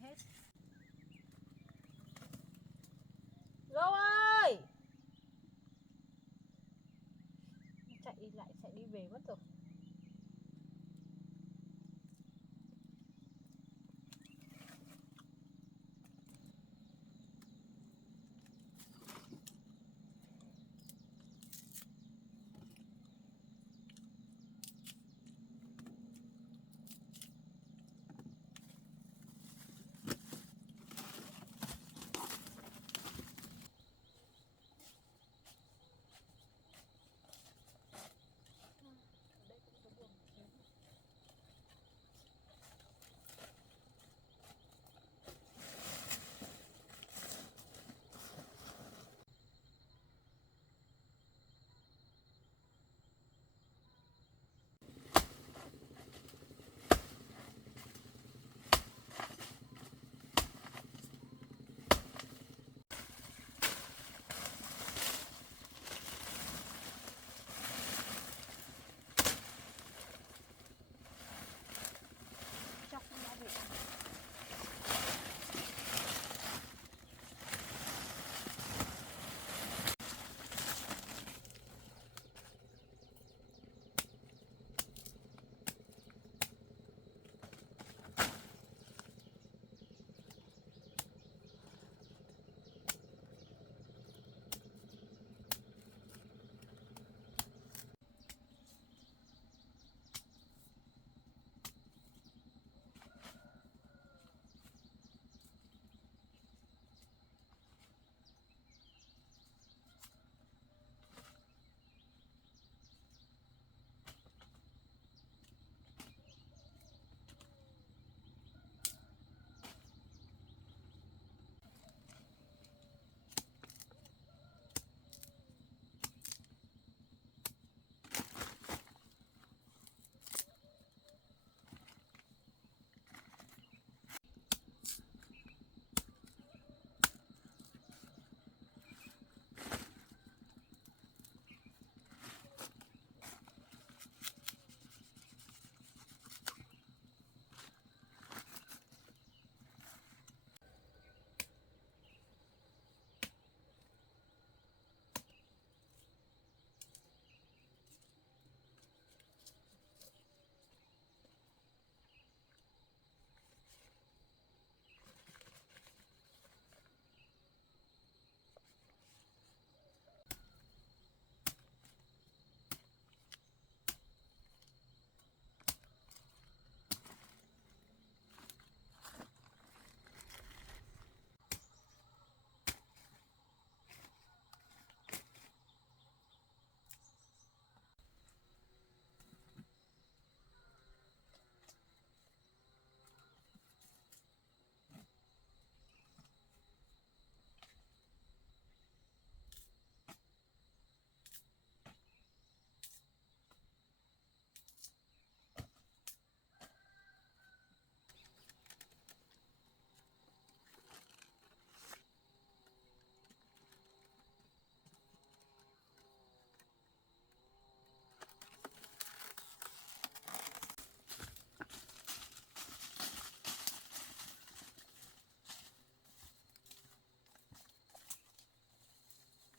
hết. Gâu ơi, chạy đi về mất rồi.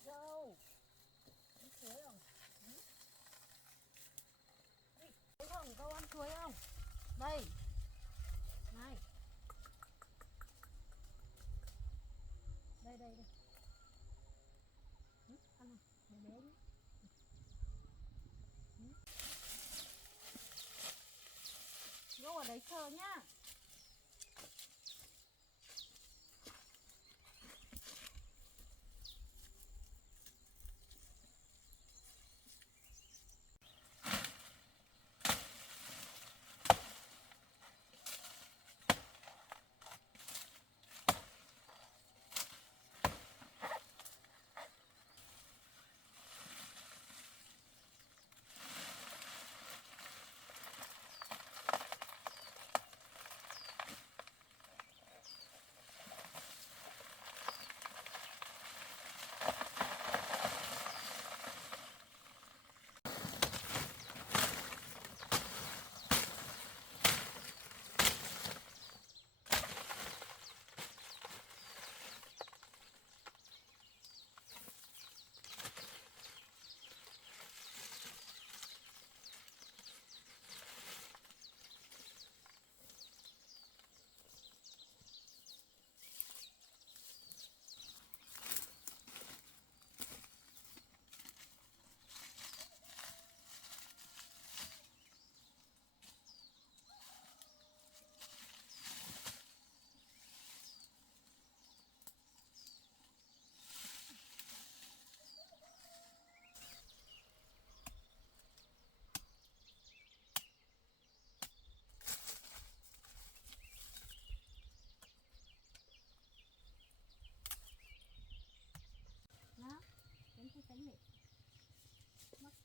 Gâu, ăn chuối không? Thấy không, Gâu ăn chuối không? Đây, này, đây. Ăn này, bé nhé. Gâu ở đấy chờ nhá.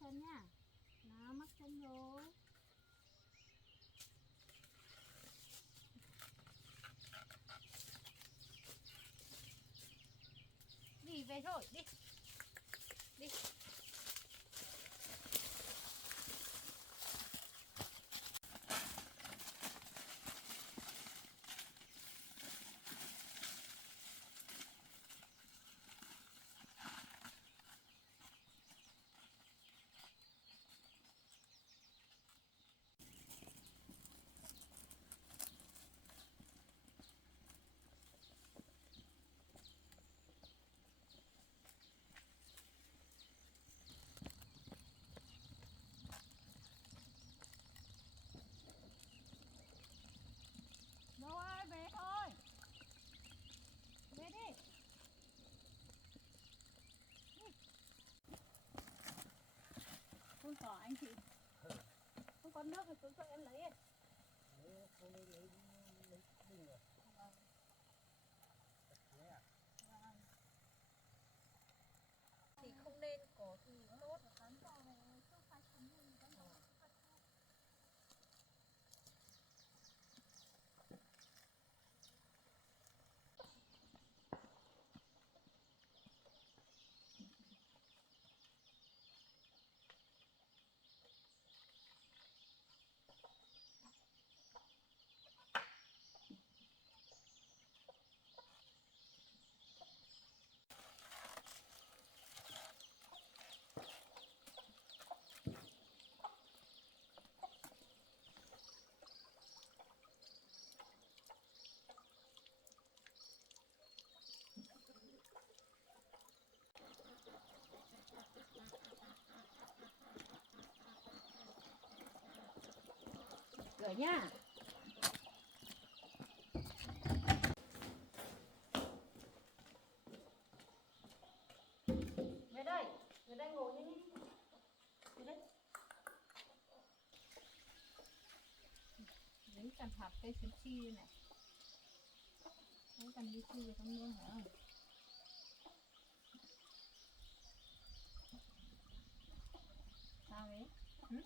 chân nha. Nó mắc chân rồi. Đi về rồi, đi. Đi. Đâu ơi, về thôi. Về đi. Không có anh chị. Không có nước thì tôi cho em lấy. Không lấy đinh rồi. Vâng. Thế à? Vâng. Thì không nên có thì tốt. Cán bò này không phải chấm gì cả. Rửa nhá. Về đây ngồi đi. Về đây. Đến cần hạt cây xuyến chi này. Không cần đi chui vào trong mương hả? Sao đấy? Ừ?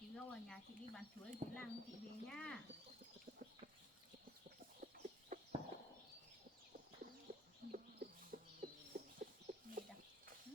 Chị dâu ở nhà chị đi bán chuối dưới làng chị về nha. Này đâu? Ừ?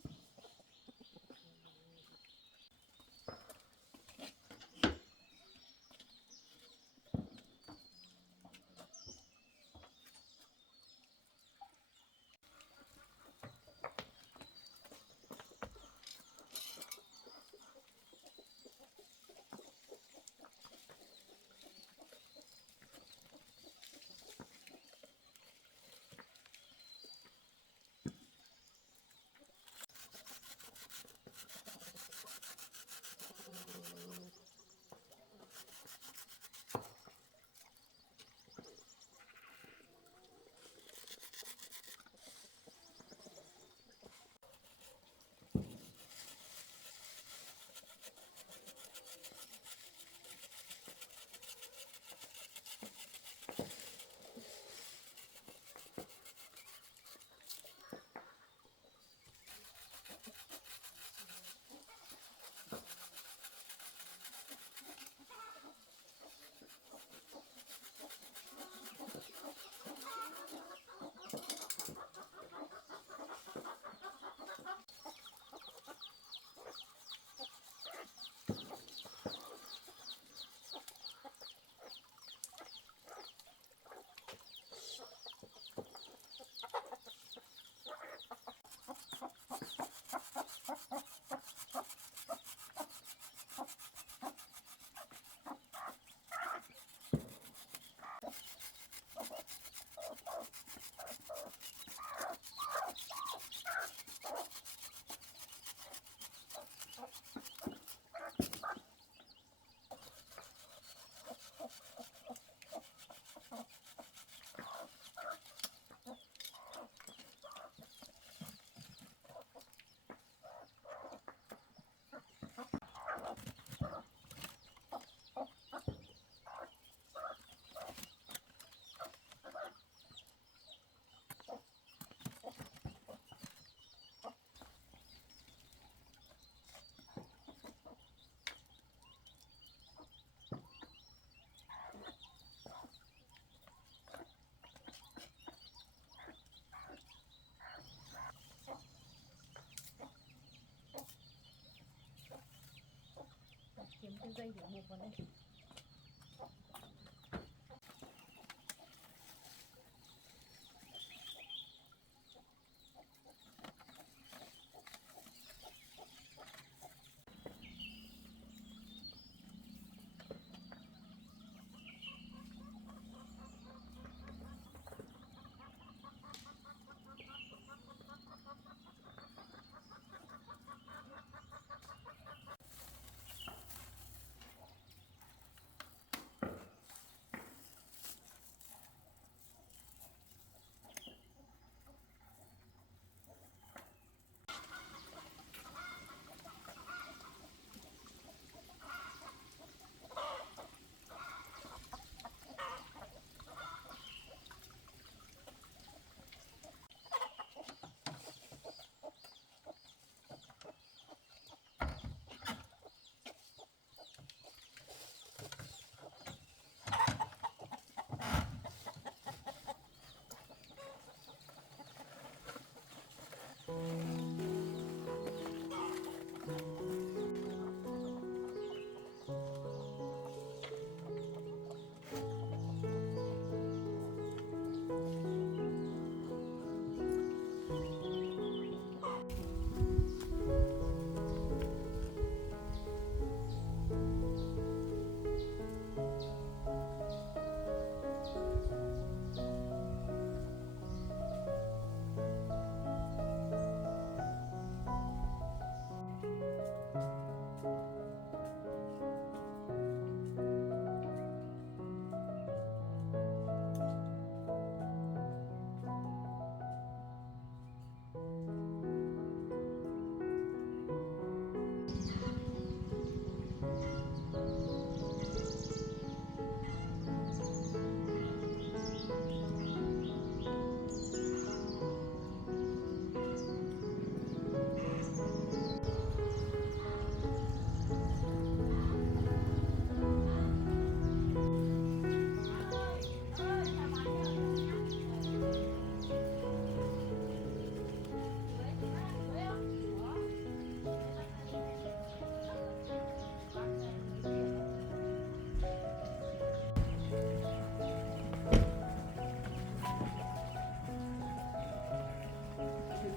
dây để buộc vào đây.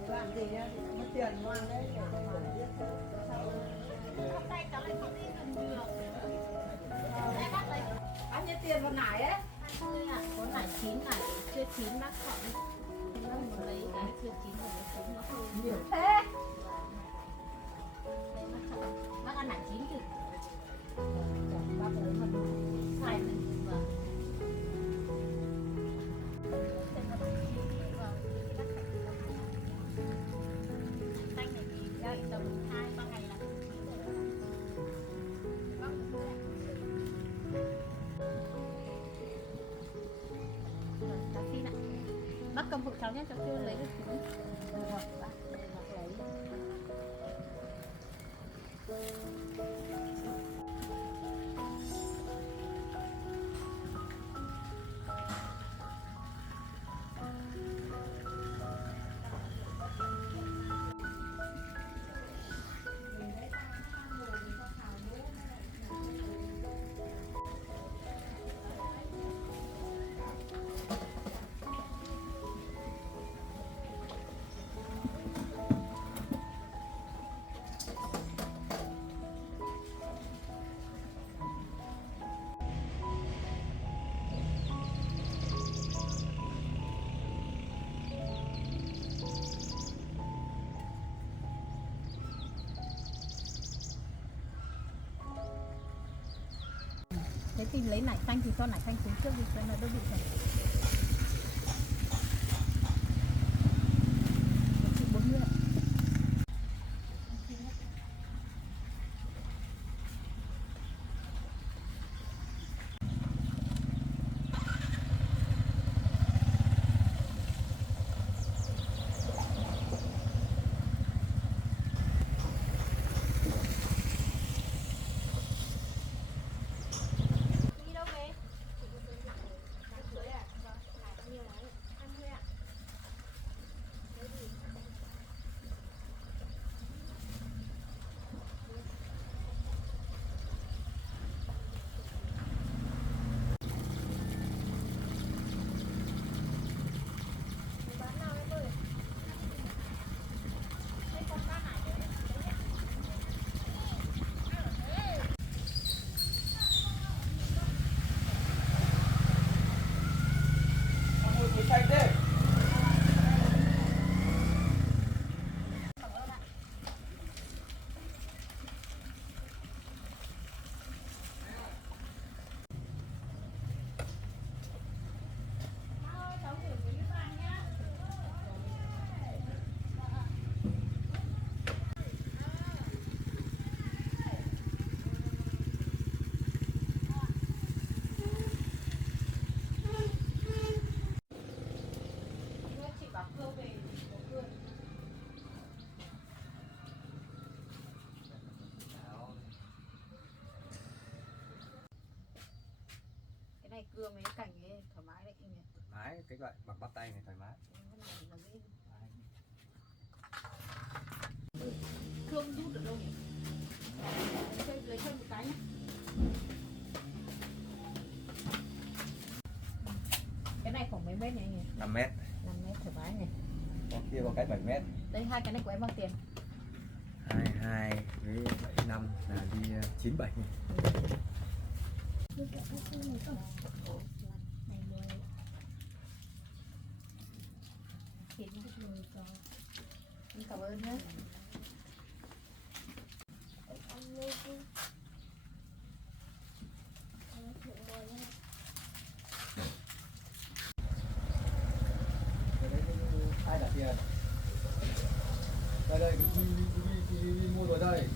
Làm gì nhá, mất tiền ngoan đấy, để cho mà biết Hôm nay cháu lại không đi dùng được. Đây bác lấy Bao nhiêu tiền một nải ấy? 20 ạ. Có nải chín, nải chưa chín bác chọn. Bác muốn lấy cái chưa chín và cái chín nó hơi Nhiều thế. Đây bác chọn. Bác ăn nải chín thì Bác lấy mà đủ. xài mình vâng. Đây là nải chín vâng. Bác chọn. Xanh này thì đợi tầm 2-3 ngày là chín rồi đó. Bác cũng mua. Cháu xin ạ. Bác cầm hộ cháu nhé, cháu chưa lấy được chín. Bác lấy. Thế thì lấy nải xanh thì cho nải xanh xuống trước đi cho nó đỡ bị chảy. 40 ạ. Đi đâu về? này cưa mấy cảnh ấy thoải mái đấy nhỉ. Mái cái loại bằng bắp tay này thoải mái. Cái này thì là dễ. Thương rút được đâu nhỉ? Lấy thêm một cái nhé. Cái này khoảng mấy mét nhỉ anh nhỉ? 5 mét. 5 mét thoải mái này. Còn kia có cái 7 mét. Đây hai cái này của em bao tiền? 22 với 75 là đi 97 nghìn. Em cảm ơn nhé. Đây đây ai trả tiền? Đây đây đi mua rồi đây.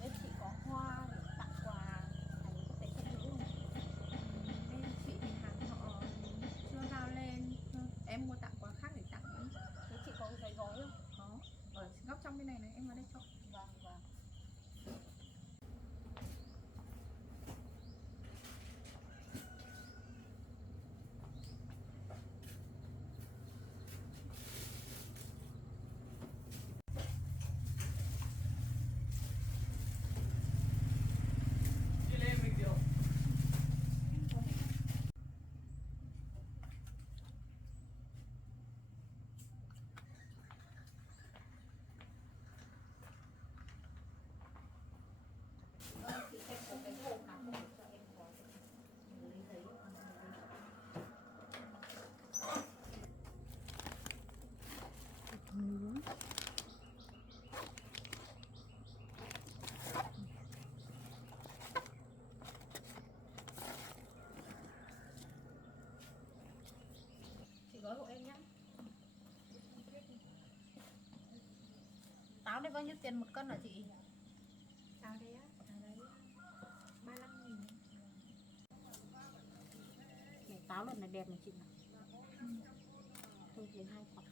Em chị có hoa để tặng quà ảnh tại phụ nữ không? Bên chị thì hàng họ chưa giao lên. Em mua tặng quà khác để tặng ấy. Thế chị có giấy gói không? Có. Ở góc trong bên này này, em vào đây cho. Vâng vâng. Chị xem có cái hộp nào không cho em có lấy giấy không? Chị gói hộ em nhé. Táo đây bao nhiêu tiền một cân hả chị? Chào đấy á. Chào đấy. 35.000. Này, táo lần này đẹp này chị nào. Thôi lấy 2 quả.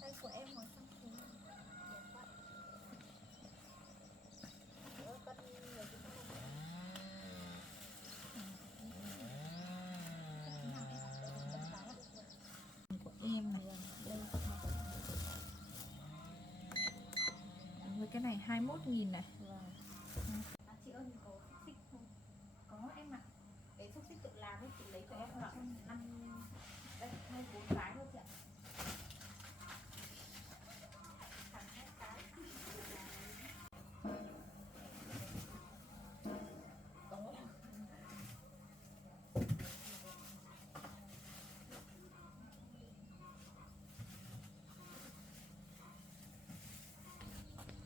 Tay của em màu xanh thế. Của em này. Đây. Với cái này 21.000 này. Vâng. Chị ơi, có xúc xích không? Có em ạ. Cái xúc xích tự làm ấy, chị lấy cho em khoảng 4 cái thôi chị ạ. Khoảng 2 cái. Có.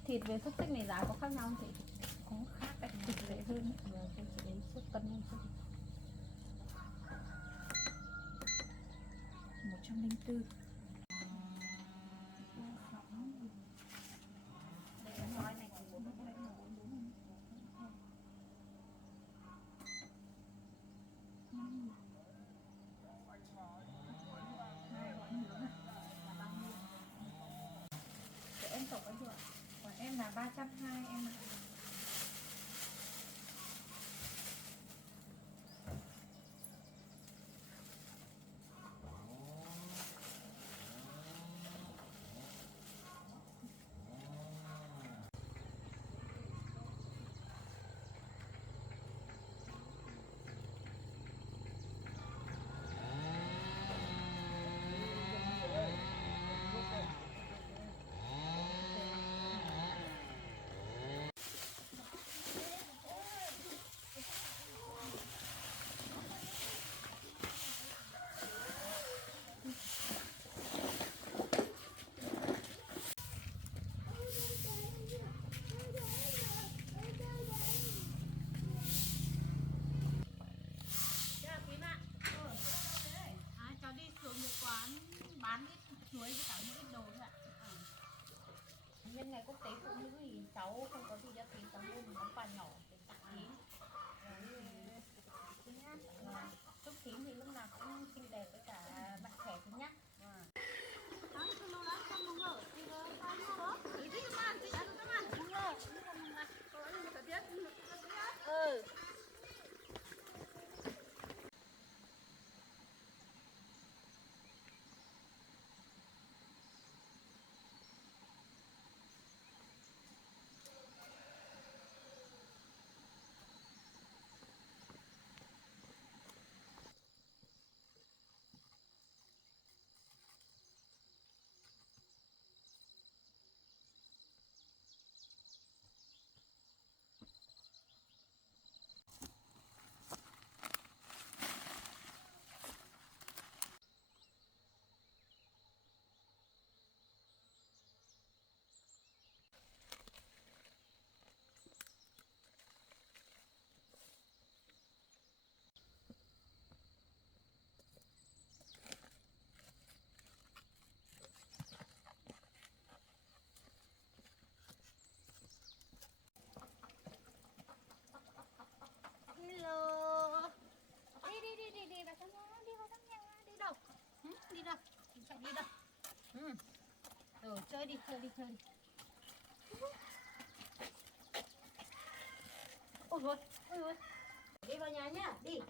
Thịt với xúc xích này giá có khác nhau không chị? Có khác đấy, thịt rẻ hơn. Vâng, cho chị lấy suất cân em cho. 104. Đây em nói này thì 4 cái. Để em tổng bao nhiêu ạ? Còn em là 320 em ạ. Cháu đi xuống một quán bán ít chuối với cả một ít đồ thôi ạ. Nhân ngày quốc tế phụ nữ thì cháu không có gì cho tí, cháu mua một món quà nhỏ để tặng thím. Thím nhá. Chúc thím thì lúc nào cũng xinh đẹp với cả bạn trẻ thím nhá. Ừ. Hello. Đi vào trong nhà, đi vào trong nhà, đi đâu? Đi đâu? Chạy đi đâu? Rồi chơi đi. Ôi ôi. Đi vào nhà nhá, đi.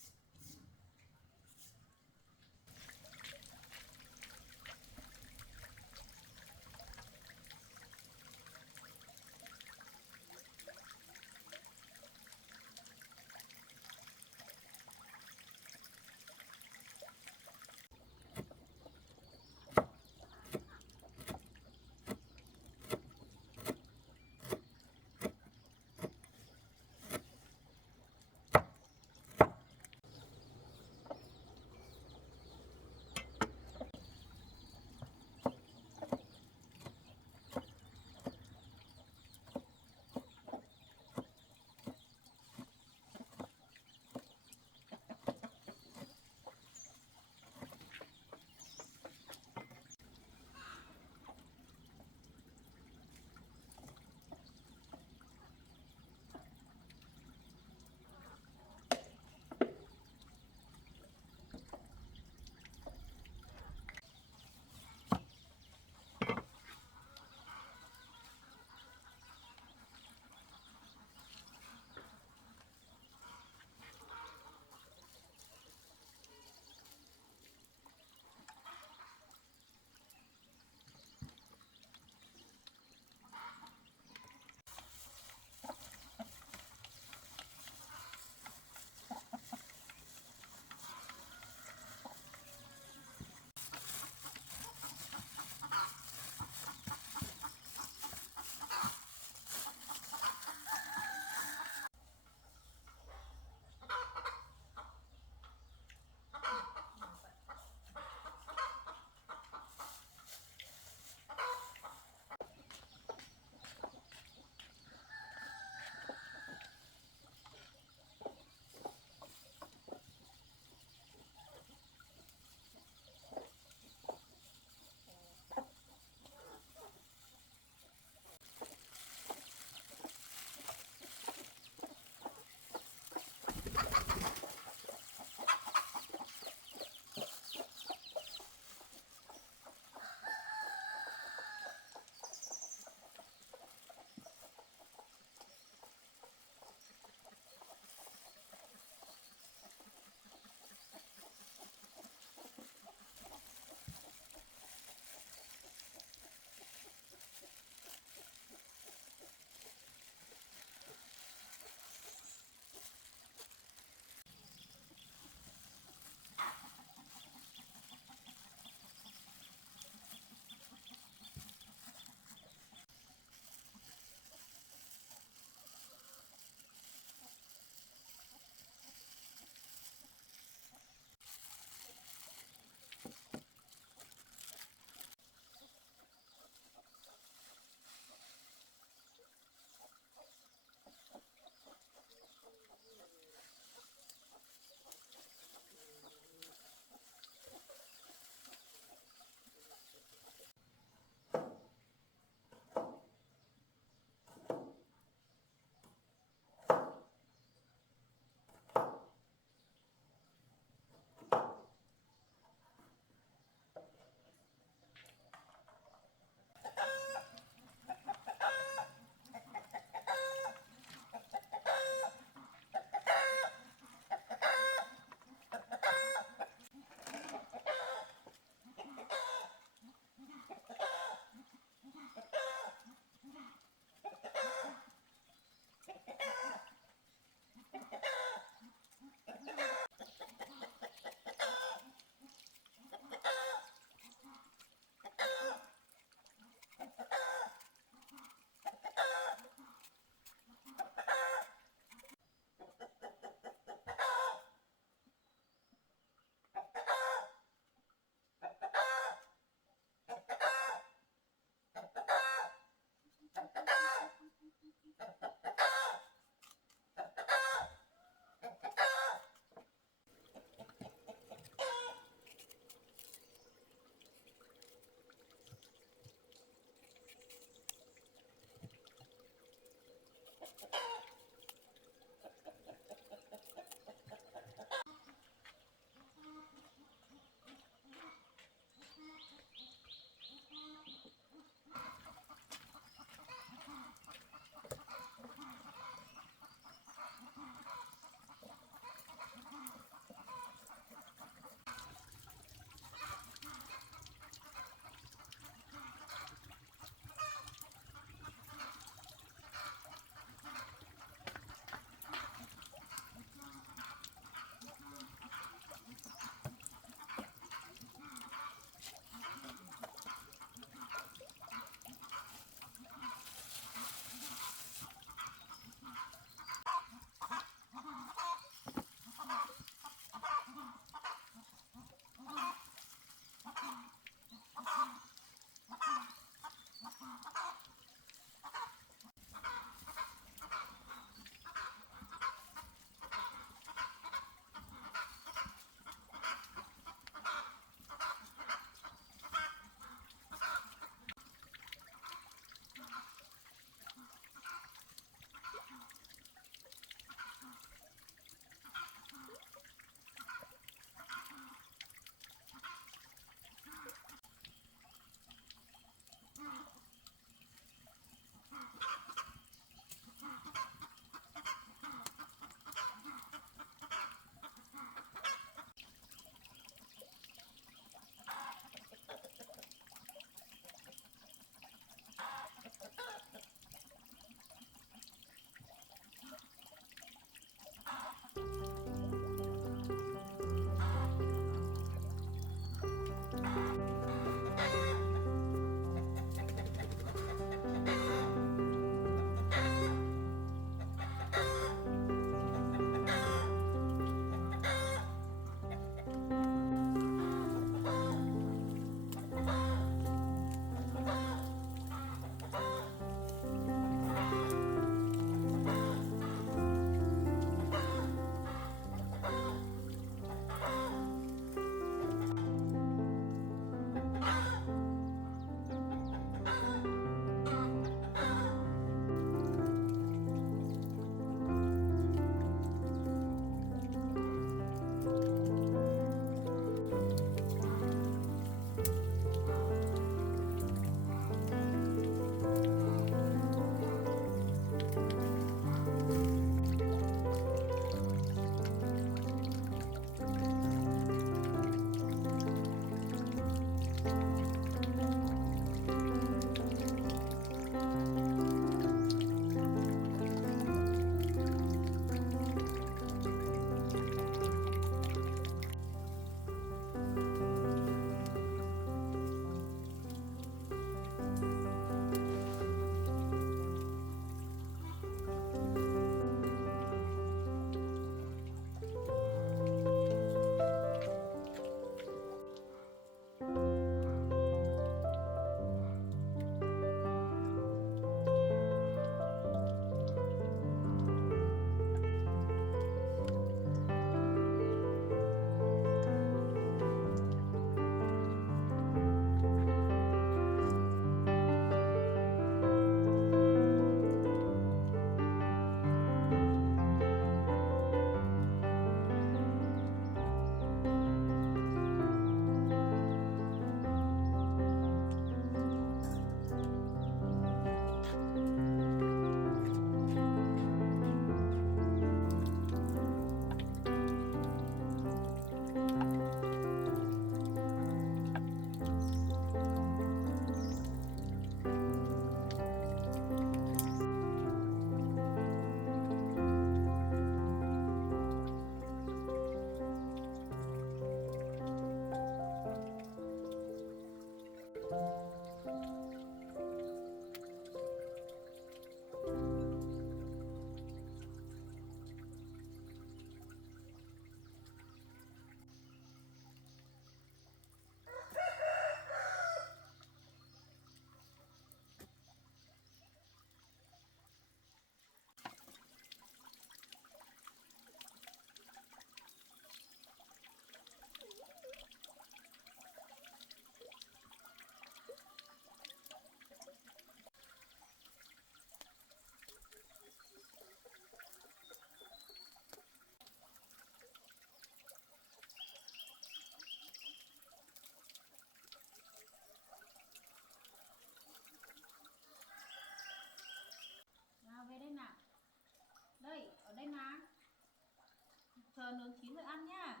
nướng chín rồi ăn nhá.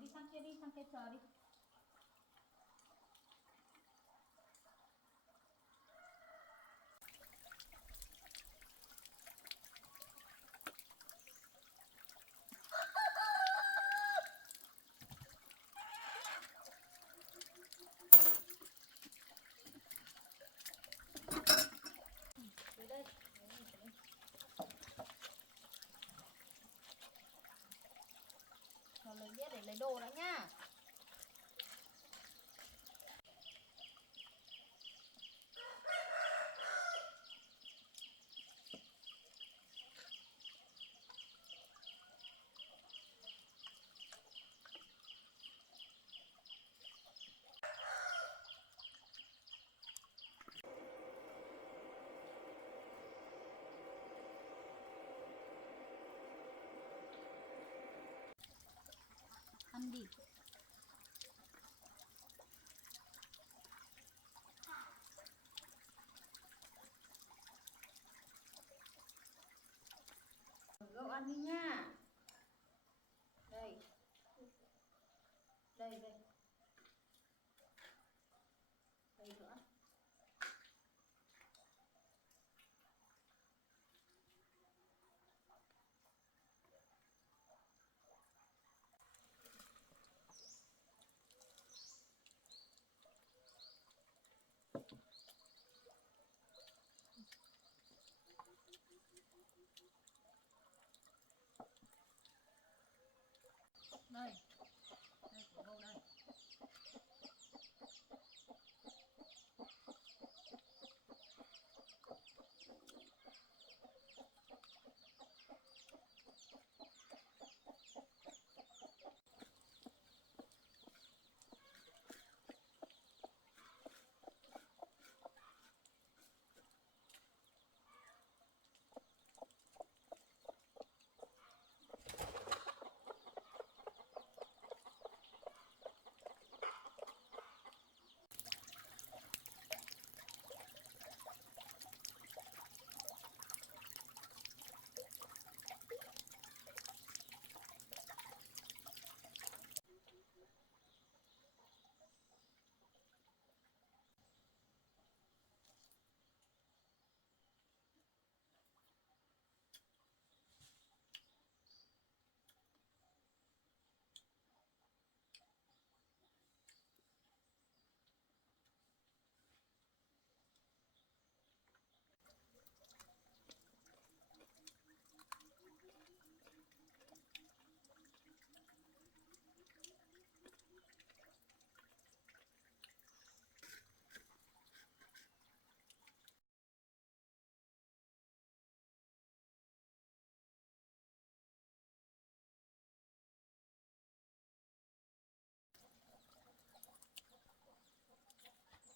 Đi sang kia đi, sang kia chờ đi. Tới đây. Rồi lấy đĩa để lấy đồ đã nhá. Ăn đi. Gậu ăn đi nha. Đây. Đây đây. Đây nữa. Đây. Đây của Gậu đây.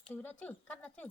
Từ đã chứ, cắt đã chứ.